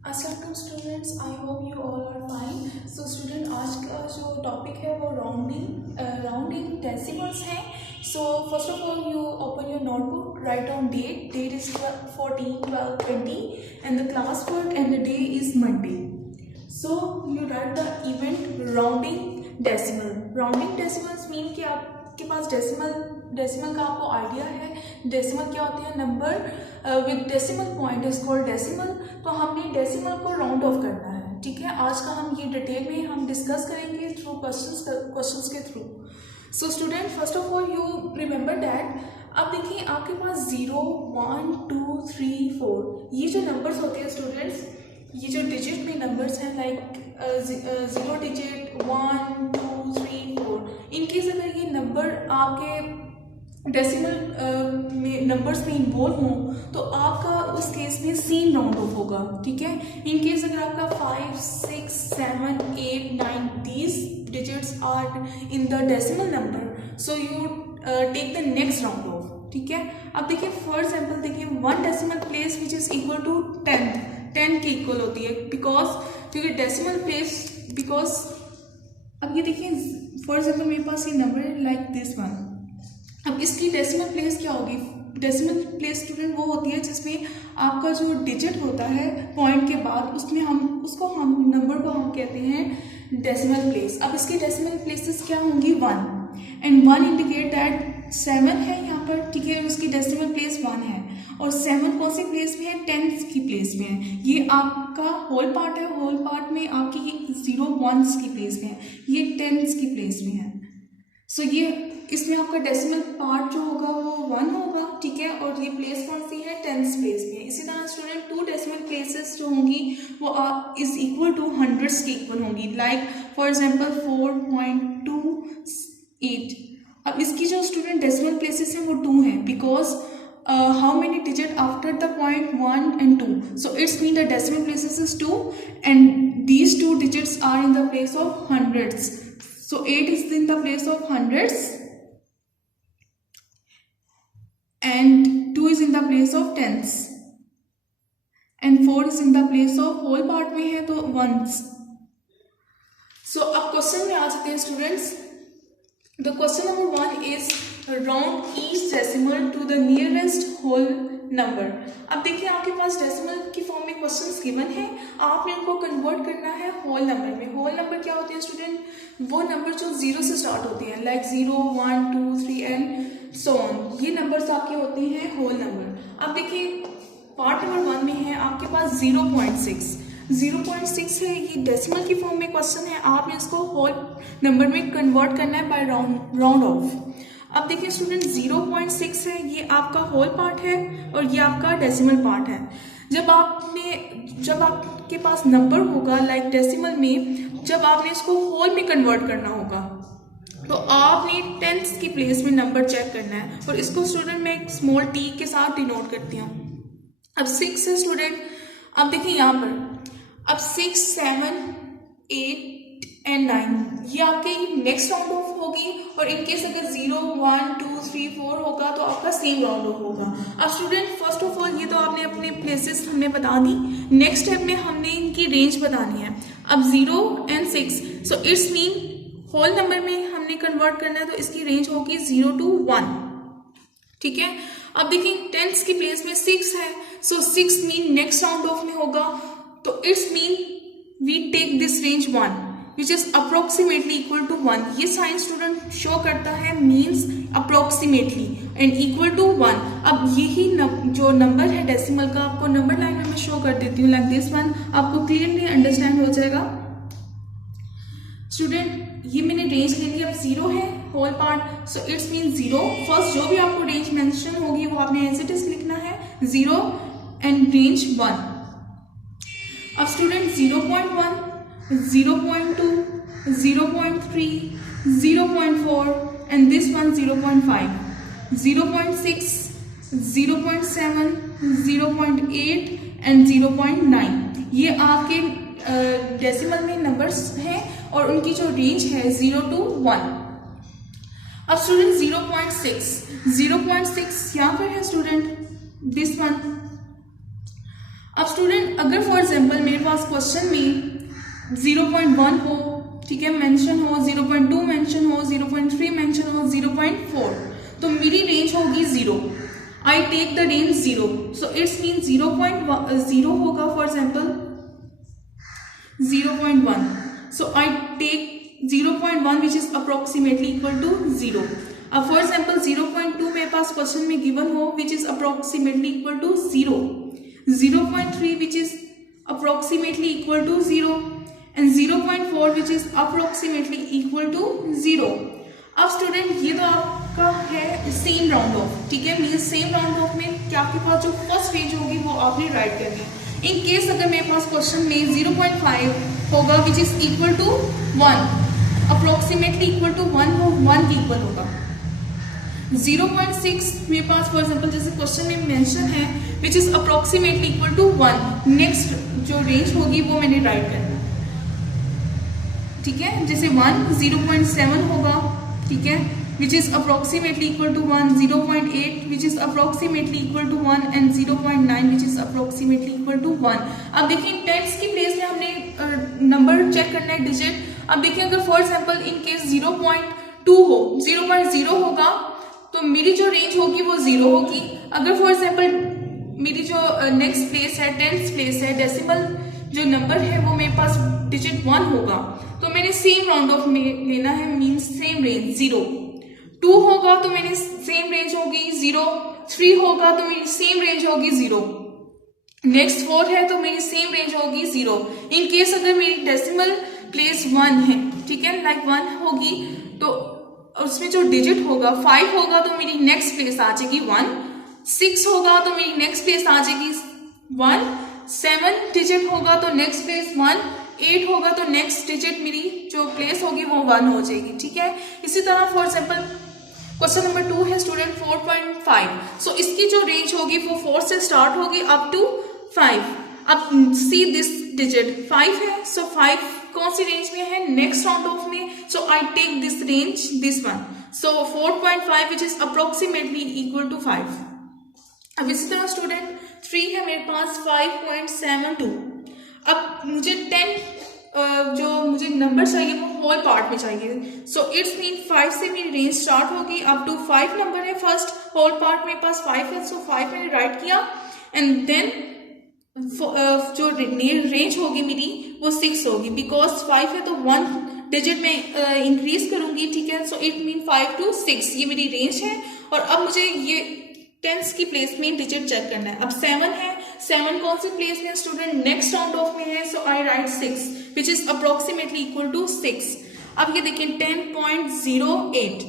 अस्सलाम students, I hope you all are fine. So student, आज का जो टॉपिक है वो राउंडिंग डेसिमल्स है। So first of all you open your notebook, write down date is 14, 12, 20 and the class work and the day is Monday. So you write the event rounding decimals mean कि आपके पास decimal का आपको idea है। Decimal क्या होती है? Number with decimal point is called decimal. तो हमने डेसिमल को राउंड ऑफ करना है, ठीक है। आज का हम ये डिटेल में हम डिस्कस करेंगे थ्रू क्वेश्चंस के through. So student, first of all you remember that, अब देखिए आपके पास 0, 1, 2, 3, 4 ये जो नंबर्स होते हैं स्टूडेंट्स, ये जो डिजिट में नंबर्स हैं लाइक 0 डिजिट 1, 2, 3, 4, इनकेस अगर ये नंबर आपके डेसिमल में नंबर्स में इन्वॉल्व हों तो आपका उस केस में सेम राउंड ऑफ होगा, ठीक है। इन केस अगर आपका 5, 6, 7, 8, 9 these digits are in the decimal number, so you take the next round off, ठीक है। अब देखिए फॉर एग्जाम्पल, देखिए 1 decimal place which is equal to 10 की इक्वल होती है, क्योंकि डेसिमल प्लेस अब ये देखिए फॉर एग्जाम्पल मेरे पास ये नंबर है लाइक दिस वन। अब इसकी डेसिमल प्लेस क्या होगी? डेसिमल प्लेस स्टूडेंट वो होती है जिसमें आपका जो डिजिट होता है पॉइंट के बाद, उसमें हम नंबर को हम कहते हैं डेसिमल प्लेस। अब इसकी डेसिमल प्लेसेस क्या होंगी? 1 एंड 1 इंडिकेट दैट 7 है यहाँ पर, ठीक है। उसकी डेसिमल प्लेस 1 है और 7 कौन सी प्लेस में है? 10 की प्लेस में है। ये आपका होल पार्ट है, होल पार्ट में आपकी ये 0 1s की प्लेस में है, ये 10s की प्लेस में है। सो ये इसमें आपका डेसिमल पार्ट जो होगा वो 1 होगा, ठीक है। और ये प्लेस कौन सी है? 10th प्लेस में। इसी तरह स्टूडेंट 2 डेसिमल प्लेसेस जो होंगी वो इज इक्वल टू हंड्रेड्स की इक्वल होंगी, लाइक फॉर एग्जांपल 4.28। अब इसकी जो स्टूडेंट डेसिमल प्लेसेस हैं वो 2 हैं, because how many digit after the point 1 and 2, so it's mean the decimal places is 2 and these 2 digits are in the place of hundreds. So 8 is in the place of hundreds and 2 is in the place of tens and 4 is in the place of whole part में है तो ones. So अब question में आ जाते हैं students. The question number 1 is round each decimal to the nearest whole number. अब देखिए आपके पास डेसिमल की फॉर्म में क्वेश्चंस गिवन है, आपने उनको कन्वर्ट करना है होल नंबर में। होल नंबर क्या होते हैं स्टूडेंट? वो नंबर जो 0 से स्टार्ट होते हैं, लाइक 0, 1, 2, 3 एंड सो ऑन, ये नंबर्स आपके होते हैं होल नंबर। अब देखिए पार्ट नंबर 1 में है आपके पास 0.6 है, ये डेसिमल की फॉर्म में क्वेश्चन है, आपने इसको होल नंबर में कन्वर्ट करना है बाय राउंड ऑफ। अब देखिए स्टूडेंट 0.6 है, ये आपका होल पार्ट है और ये आपका डेसिमल पार्ट है। जब आपके पास नंबर होगा लाइक डेसिमल में, जब आपने इसको होल में कन्वर्ट करना होगा तो आपने 10th की प्लेस में नंबर चेक करना है, और इसको स्टूडेंट मैं एक स्मॉल t के साथ डिनोट करती हूँ। अब 6 है स्टूडेंट, अब देखिए यहाँ पर अब 6, 7, 8 एंड 9 ये आपके नेक्स्ट राउंड ऑफ होगी, और इनकेस अगर 0, 1, 2, 3, 4 होगा तो आपका सेम राउंड ऑफ होगा। अब स्टूडेंट फर्स्ट ऑफ ऑल ये तो आपने अपने प्लेसेस हमें बता दी, नेक्स्ट स्टेप में हमने इनकी रेंज बतानी है। अब 0 and 6, so it's mean whole number में हमने कन्वर्ट करना है, तो इसकी रेंज होगी 0 to 1, ठीक है। अब देखिए 10th की प्लेस में 6 है, so 6 mean next round off में होगा, तो it's mean we take this range 1 which is approximately equal to 1। ये साइन स्टूडेंट शो करता है means approximately and equal to 1। अब यही जो नंबर है डेसिमल का, आपको नंबर लाइन में मैं शो कर देती हूँ लाइक दिस वन, आपको क्लियरली अंडरस्टैंड हो जाएगा। स्टूडेंट ये मैंने रेंज ले ली, अब 0 है whole part, so it's mean 0। First जो भी आपको रेंज मेंशन होगी वो आपने एज इट इज लिखना है 0 एंड रेंज 1। अब student 0.1, 0.2, 0.3, 0.4 and this one 0.5, 0.6, 0.7, 0.8 and 0.9 ये आपके डेसिमल में नंबर्स हैं और उनकी जो रेंज है 0 to 1। अब स्टूडेंट 0.6 यहाँ पर है स्टूडेंट दिस वन। अब स्टूडेंट अगर फॉर एग्जांपल मेरे पास क्वेश्चन में 0.1 हो, ठीक है, मेंशन हो, 0.2 मेंशन हो, 0.3 मेंशन हो, 0.4, तो मेरी रेंज होगी 0. I take the range 0. So it's mean 0.0 होगा for example 0.1. So I take 0.1 which is approximately equal to 0. अब फॉर एग्जांपल 0.2 मेरे पास क्वेश्चन में गिवन हो which is approximately equal to 0. 0.3 which is approximately equal to 0 and 0.4 which is approximately equal to 0. अब student ये तो आपका है same round off, ठीक है, मींस सेम राउंड ऑफ में क्या आपके पास जो फर्स्ट रेंज होगी वो आपने राइट करनी है. इन केस अगर मेरे पास क्वेश्चन में 0.5 होगा which is equal to 1, approximately equal to 1 हो, 1 की इक्वल होगा. 0.6 मेरे पास फॉर एग्जांपल जैसे क्वेश्चन में मेंशन है which is approximately equal to 1, next जो रेंज होगी वो मैंने राइट करना है, ठीक है. जैसे 1 0.7 होगा, ठीक है, which is approximately equal to 1, 0.8 which is approximately equal to 1 and 0.9 which is approximately equal to 1. अब देखिए टेंस की प्लेस में हमने नंबर चेक करना है, डिजिट. अब देखिए अगर फॉर एग्जांपल इन केस 0.2 हो, 0.0 होगा तो मेरी जो रेंज होगी वो 0 होगी. अगर फॉर एग्जांपल मेरी जो नेक्स्ट प्लेस है, टेंथ प्लेस है, डेसिमल जो नंबर है वो मेरे पास डिजिट 1 होगा, तो मैंने सेम राउंड ऑफ में लेना है, मींस सेम रेंज 0. 2 होगा तो मैंने सेम रेंज होगी 0. 3 होगा तो मेरी सेम रेंज होगी 0. नेक्स्ट 4 है तो मेरी सेम रेंज होगी 0. इन केस अगर मेरी डेसिमल प्लेस 1 है, ठीक है, लाइक 1 होगी तो उसमें जो डिजिट होगा 5 होगा तो मेरी नेक्स्ट प्लेस आ जाएगी 1. 6 होगा तो मेरी नेक्स्ट प्लेस आ जाएगी 1. 7 डिजिट होगा तो नेक्स्ट प्लेस 1. 8 होगा तो नेक्स्ट डिजिट मेरी जो प्लेस होगी वो 1 हो जाएगी, ठीक है. इसी तरह फॉर एग्जांपल क्वेश्चन नंबर 2 है स्टूडेंट 4.5. सो इसकी जो रेंज होगी वो 4 से स्टार्ट होगी अप टू 5. अब सी दिस डिजिट 5 है, सो 5 कौन सी रेंज में है, नेक्स्ट राउंड ऑफ में. So I take this range, this one. So 4.5 which is approximately equal to 5. अब इसी तरह स्टूडेंट 3 है मेरे पास 5.72. अब मुझे 10 जो मुझे नंबर चाहिए वो होल पार्ट में चाहिए. सो इट्स मीन 5 से मेरी रेंज स्टार्ट होगी अप टू 5 नंबर है. फर्स्ट होल पार्ट मेरे पास 5 है, सो 5 मैंने राइट किया एंड देन जो रेंज होगी मेरी वो 6 होगी. बिकॉज 5 है तो 1 डिजिट में इंक्रीज करूंगी, ठीक है. सो इट मीन 5 to 6 ये मेरी रेंज है. और अब मुझे ये टेंस की प्लेस में डिजिट चेक करना है. अब 7 है, 7 कौन सी प्लेस में स्टूडेंट, नेक्स्ट राउंड ऑफ में है. So I write 6 which is approximately equal to 6. अब ये देखिए 10.08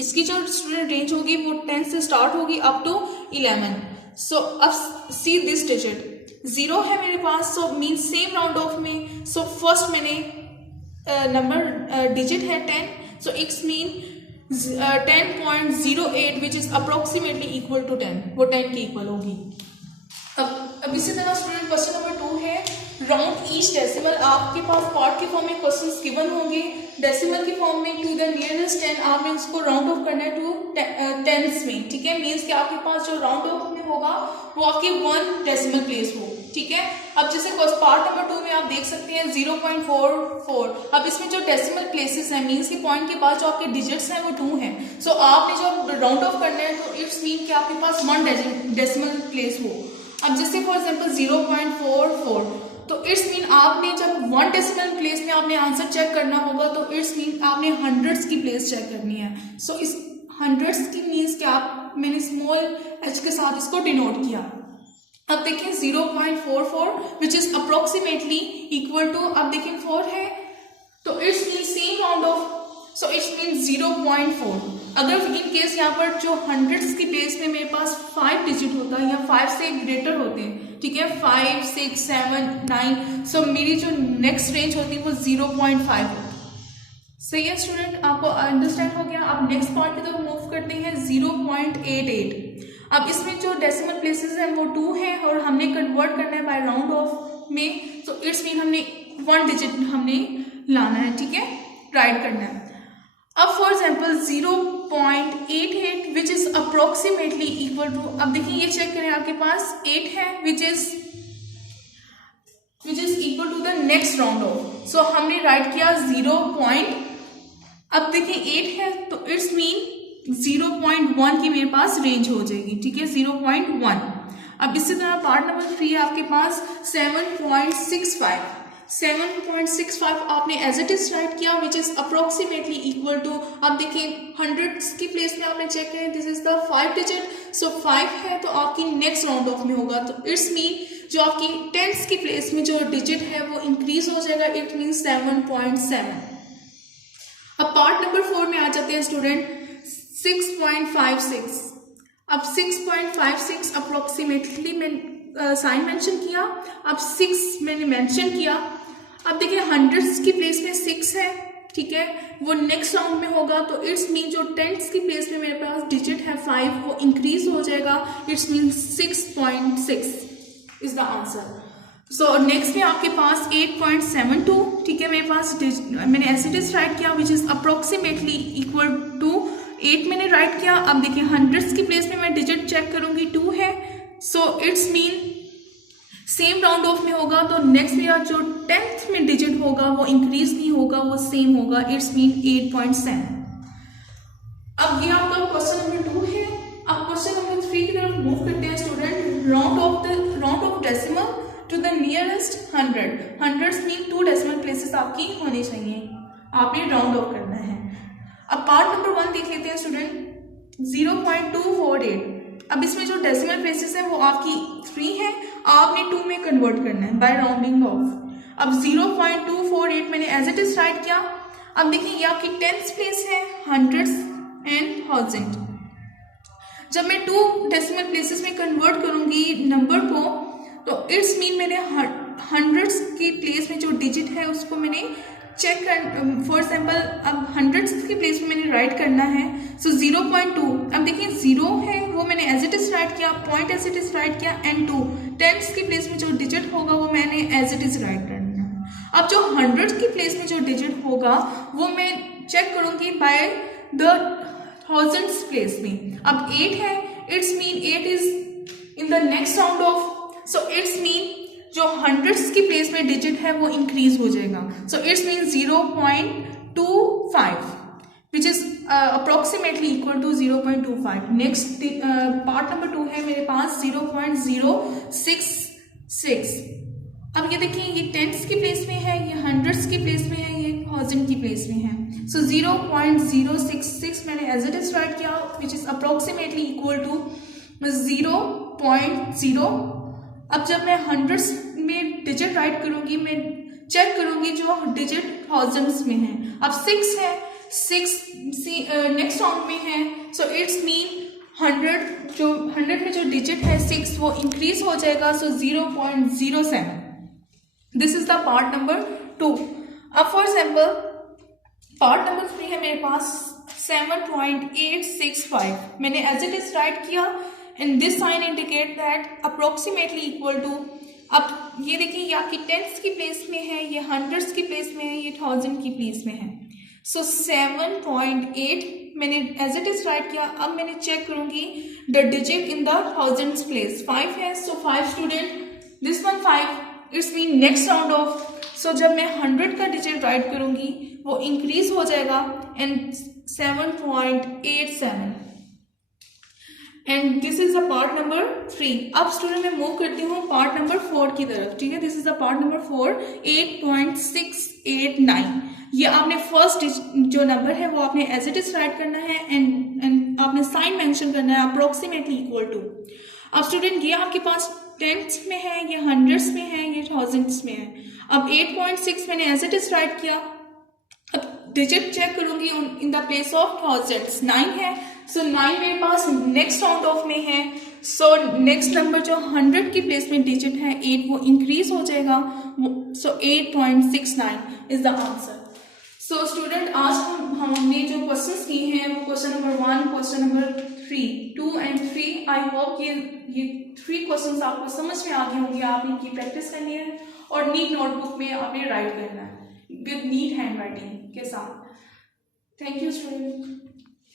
इसकी जो स्टूडेंट रेंज होगी वो 10 से स्टार्ट होगी अप टू 11. सो अब सी दिस डिजिट 0 है मेरे पास, so mean same round off में. सो फर्स्ट मैंने नंबर डिजिट है 10, so it's mean 10.08 which is approximately equal to 10, वो 10 की इक्वल होगी. अब इसी तरह स्टूडेंट क्वेश्चन नंबर 2 है राउंड ईच डेसिमल. आपके पास पार्ट के फॉर्म में क्वेश्चंस गिवन होंगे, डेसिमल के फॉर्म में टू द नियरेस्ट 10 आपने इसको राउंड ऑफ करना है टू टेंस में, ठीक है. मीन्स कि आपके पास जो राउंड ऑफ में होगा वो आपकी 1 डेसिमल प्लेस हो, ठीक है. अब जैसे पार्ट नंबर 2 में आप देख सकते हैं 0.44. अब इसमें जो डेसिमल प्लेसेस हैं, मीन्स के पॉइंट के बाद जो आपके डिजिट्स हैं वो 2 हैं. सो आपने जो राउंड ऑफ करना है तो इट्स मीन कि आपके पास 1 डेसिमल प्लेस हो. अब जैसे फॉर एग्जांपल 0.44, तो इट्स मीन आपने जब 1 डेसिमल प्लेस में आपने आंसर चेक करना होगा तो इट्स मीन आपने हंड्रेड्स की प्लेस चेक करनी है. सो इस हंड्रेड्स की मीन्स कि आप मैंने स्मॉल h के साथ इसको डिनोट किया. अब देखिए 0.44 which is approximately equal to, अब देखिए 4 है तो it's mean same round off, so it's mean 0.4. अगर इन केस यहाँ पर जो हंड्रेड्स की प्लेस में मेरे पास 5 डिजिट होता है या 5 से ग्रेटर होते हैं, ठीक है, 5, 6, 7, 9, सो मेरी जो नेक्स्ट रेंज होती है वो 0.5 होती है. सही है स्टूडेंट, आपको अंडरस्टैंड हो गया. अब नेक्स्ट पार्ट की तरफ मूव करते हैं 0.88. अब इसमें जो डेसिमल प्लेसेस हैं वो 2 हैं और हमने कन्वर्ट करना है बाय राउंड ऑफ में. तो इट्स मीन हमने 1 डिजिट हमने लाना है, ठीक है, राइट करना है. अब for example 0.88 which is approximately equal to, अब देखिए ये चेक करें आपके पास 8 है which is the next round off. So हमने राइट किया 0 पॉइंट, अब देखिए 8 है तो इट्स मीन 0.1 की मेरे पास रेंज हो जाएगी, ठीक है 0.1। अब इसी तरह पार्ट नंबर 3 है आपके पास 7.65, 7.65 आपने एज इट इज राइट किया which is approximately equal to, अब देखिए हंड्रेड्स की प्लेस में आपने चेक करें this is the 5 digit, so 5 है तो आपकी नेक्स्ट राउंड ऑफ में होगा, तो इट्स मीन जो आपकी टेंस की प्लेस में जो डिजिट है वो इंक्रीज हो जाएगा, इट मीन 7.7। अब पार्ट नंबर 4 में आ जाते हैं स्टूडेंट 6.56। अब 6.56 अप्रोक्सीमेटली मैं साइन मेंशन किया, अब 6 मैंने मेंशन किया। अब देखिए हंड्रेड्स की प्लेस में 6 है, ठीक है, वो नेक्स्ट राउंड में होगा, तो इट्स मीन जो टेंस की प्लेस में मेरे पास डिजिट है 5 वो इंक्रीज हो जाएगा, it's mean 6.6 is the answer. So next में आपके पास 8.72, ठीक है, मेरे पास मैंने एज इट इज राइट किया which is approximately equal to 8 मैंने राइट किया। अब देखिए हंड्रेड्स की प्लेस में मैं डिजिट चेक करूंगी 2 है, सो it's mean same round off में होगा, तो नेक्स्ट मेरा जो 10th में डिजिट होगा वो इंक्रीज नहीं होगा, वो सेम होगा, इट्स मीन 8.7। अब ये आपका क्वेश्चन नंबर 2 है। अब क्वेश्चन नंबर 3 की तरफ मूव करते हैं student. Round off decimal to the nearest 100, hundreds mean 2 decimal places आपकी होनी चाहिए, आपने राउंड ऑफ करना है। अब पार्ट नंबर 1 देख लेते हैं स्टूडेंट 0.248। अब इसमें जो डेसिमल प्लेसेस है वो आपकी 3 है, आपने 2 में कन्वर्ट करना है बाय राउंडिंग ऑफ। अब 0.248 मैंने एज इट इज राइट किया। अब देखिए ये आपकी 10th प्लेस है, हंड्रेड्स एंड थाउजेंड। जब मैं 2 डेसिमल प्लेसेस में कन्वर्ट करूंगी नंबर को, तो इट्स मीन मैंने हंड्रेड्स की प्लेस में जो डिजिट है उसको मैंने चेक कर, फॉर एग्जाम्पल अब हंड्रेड्स की प्लेस में मैंने राइट करना है, सो 0.2। अब देखिए 0 है वो मैंने एज इट इज राइट किया, point as it is write किया, एंड 2 टेंस की प्लेस में जो डिजिट होगा वो मैंने एज इट इज राइट करना है। अब जो हंड्रेड्स की प्लेस में जो डिजिट होगा वो मैं चेक करूंगी बाय द थाउजेंड्स प्लेस में। अब 8 है, it's mean 8 is in the next round off, so it's mean जो हंड्रेड्स की प्लेस में डिजिट है वो इंक्रीज हो जाएगा, so it's mean 0.25 which is approximately equal to 0.25। Next part number 2 है मेरे पास 0.066। अब ये देखिए ये टेंस की प्लेस में है, ये हंड्रेड्स की प्लेस में है, ये थाउजेंड की प्लेस में है, सो 0.066 मैंने एज इट इज राइट किया which is approximately equal to 0.0। अब जब मैं हंड्रेड्स में डिजिट राइट करूंगी, मैं चेक करूंगी जो डिजिट थाउजेंड्स में है। अब 6 है, 6 नेक्स्ट राउंड में है, सो इट्स मीन 100 में जो डिजिट है 6 वो इंक्रीज हो जाएगा, सो 0.07। This is the part number 2। अब फॉर एग्जाम्पल पार्ट नंबर 3 है मेरे पास 7.865, मैंने एज इट इज राइट किया and this sign indicate that approximately equal to, अब ये देखिए ये आपकी टेंस की प्लेस में है, ये हंड्रेड्स की प्लेस में है, ये थाउजेंड की प्लेस में है, सो 7.8 मैंने एज इट इज राइट किया। अब मैंने चेक करूंगी the digit in the thousands place 5 है, so 5 student this one 5, it's mean next round off, so जब मैं 100 का डिजिट राइट करूंगी वो इंक्रीज हो जाएगा and 7.87 and this is the part number 3। अब स्टूडेंट मैं मूव करती हूँ पार्ट नंबर 4 की तरफ, ठीक है, this is the part number 4 8.689। ये आपने फर्स्ट जो नंबर है वो आपने एज इट इज राइट करना है एंड आपने साइन मेंशन करना है अप्रोक्सीमेटली इक्वल टू। अब स्टूडेंट ये आपके पास टेंस में है, ये हंड्रेड्स में है, ये थाउजेंड्स में है। अब 8.6 मैंने एज इट इज राइट किया। अब डिजिट चेक करूंगी in the place of thousands, 9 है, सो 9 मेरे पास नेक्स्ट राउंड ऑफ में है, सो नेक्स्ट नंबर जो 100 की प्लेस में डिजिट है 8 वो इंक्रीज हो जाएगा, सो 8.69 is the answer. So student आज हमने जो क्वेश्चंस किए हैं वो question number 1, question number 3, 2 and 3। I hope ये 3 क्वेश्चंस आपको समझ में आ गए होंगे, आपने इनकी प्रैक्टिस करनी है और नीट नोटबुक में आपने राइट करना है विद नीट हैंड राइटिंग के साथ। Thank you student.